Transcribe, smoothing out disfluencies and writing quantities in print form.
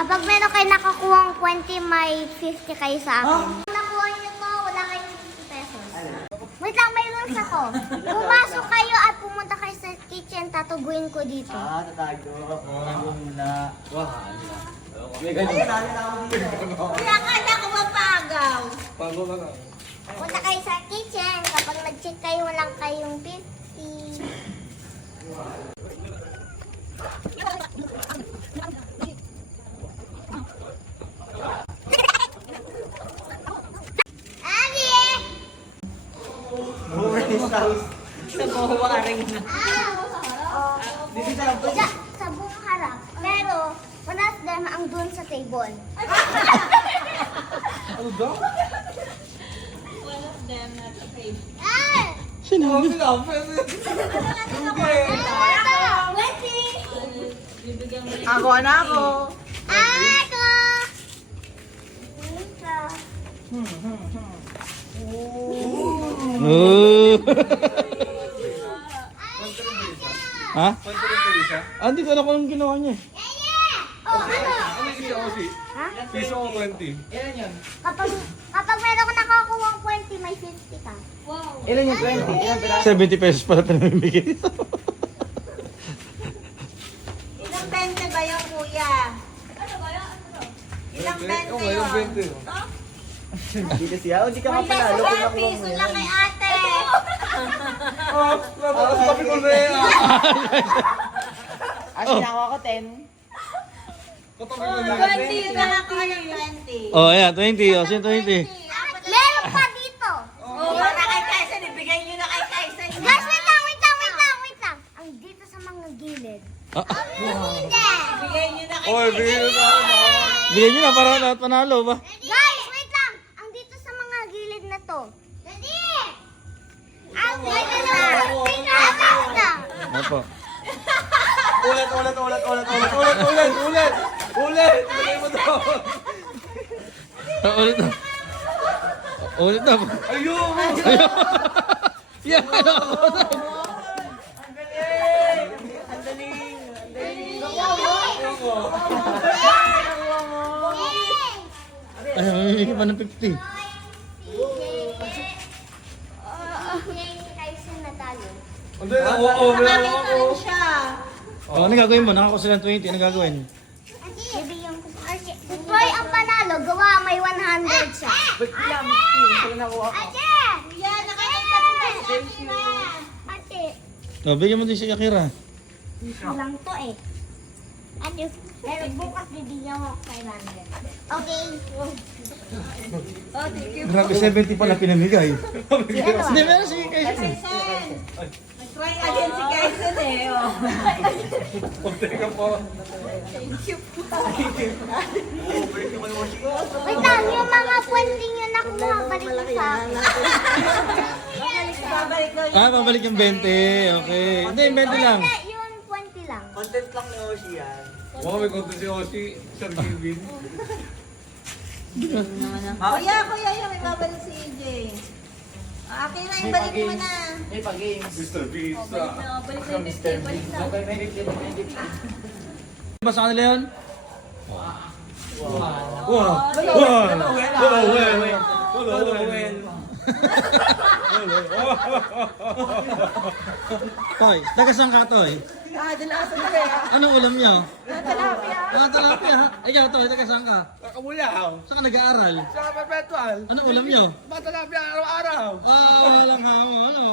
Kapag meron kayo nakakuha 20, may 50 kayo sa akin. Kung nakuha nyo to, wala kayong 50 pesos. Wait lang, may rules ako. Pumasok kayo at pumunta kayo sa kitchen, tatuguin ko dito. Tatago. Tatago muna. Wah, may Wala ka na ako mapagaw. Pago ka na. Punta kayo sa kitchen, kapag nag-check kayo, walang kayong 50. Sa buwaring na. Sa buong harap. Pero, one of them ang dun sa table. Ano daw? One of them not a fave. Ah! Sino? Sino? Bibigyan mo rin. Ako na ako. Ako! Dito. Ha? Ah, hindi ko alam kung anong ginawa niya. Oh, ano? Ano yung isa Osi? Ha? Piso o 20? Kapag meron ko nakakuha 20, may 50 ka. Ilan yung 20? Ilan pera? 70 pesos pala pinamimigay. Ilang 20 ba yung kuya? Ilang 20 Oo, yun? ilang 20? Dito siya. Hindi ka mapanalo kung nakuha mo Piso lang yan. kay ate. Ah, sabi ko na yan. Kasi nakuha ko 10. Katabi ko na. 20 na ako ng 20. Oh, ayan, 20. Oh, sino 20? Meron pa dito. Oh, para kay Tyson, ibigay nyo na kay Tyson. Guys, wait lang. Ang dito sa mga gilid. Ah, Hindi. Ibigay nyo na kay Oy, bigyan na ako. bigyan niyo na para lahat panalo ba? Guys, wait lang. Ang dito sa mga gilid na to. Dali! Ang dito na. Opo. Ulit. Ibigay mo daw. Ulit na. Ulit na. Ayun! Yeah, ano? Ay, mamimigay pa ng 50. Hindi, oo, meron ako. siya. Oh, ano gagawin mo? Nakakuha silang 20. Ano gagawin? Bibigyan ko sa kasi. Si Troy ang panalo, gawa may 100 siya. Ba't lang? 50. Sila nakuha ko. Ate! Yan, nakakita ko ba sa Thank you. Ate, Oh, bigyan mo din si Akira. lang to eh. Ate, pero bukas bibigyan mo ako 500. Okay. Oh, thank you. Grabe, 70 pala pinamigay. Ano? Hindi, meron sige kayo. Tyson. Nag-try again si Tyson eh. Oh. Teka po. Wait lang, yung mga puwending yun nakuha, balik mo sa akin. Babalik daw Ah, pabalik yung 20. Okay. Hindi, yung 20 lang. Hindi, yung 20 lang. Content lang ni Oshi yan. Wow, may konti si Osi. Sir Kevin. Kuya, yung ibabalik si EJ. Okay na, ibalik mo na. May pag-games. Mr. Pizza. Balik na yung 50, balik na. Ba sa kanila yun? Wow. Toy, taga saan ka, Toy? Anong ulam niyo? Tilapia. Ikaw, Toy, taga saan ka? Nakamulaw. Saan ka nag-aaral? Sa perpetual. Anong ulam niyo? Matalapia araw-araw. Ah, walang hamon, ano?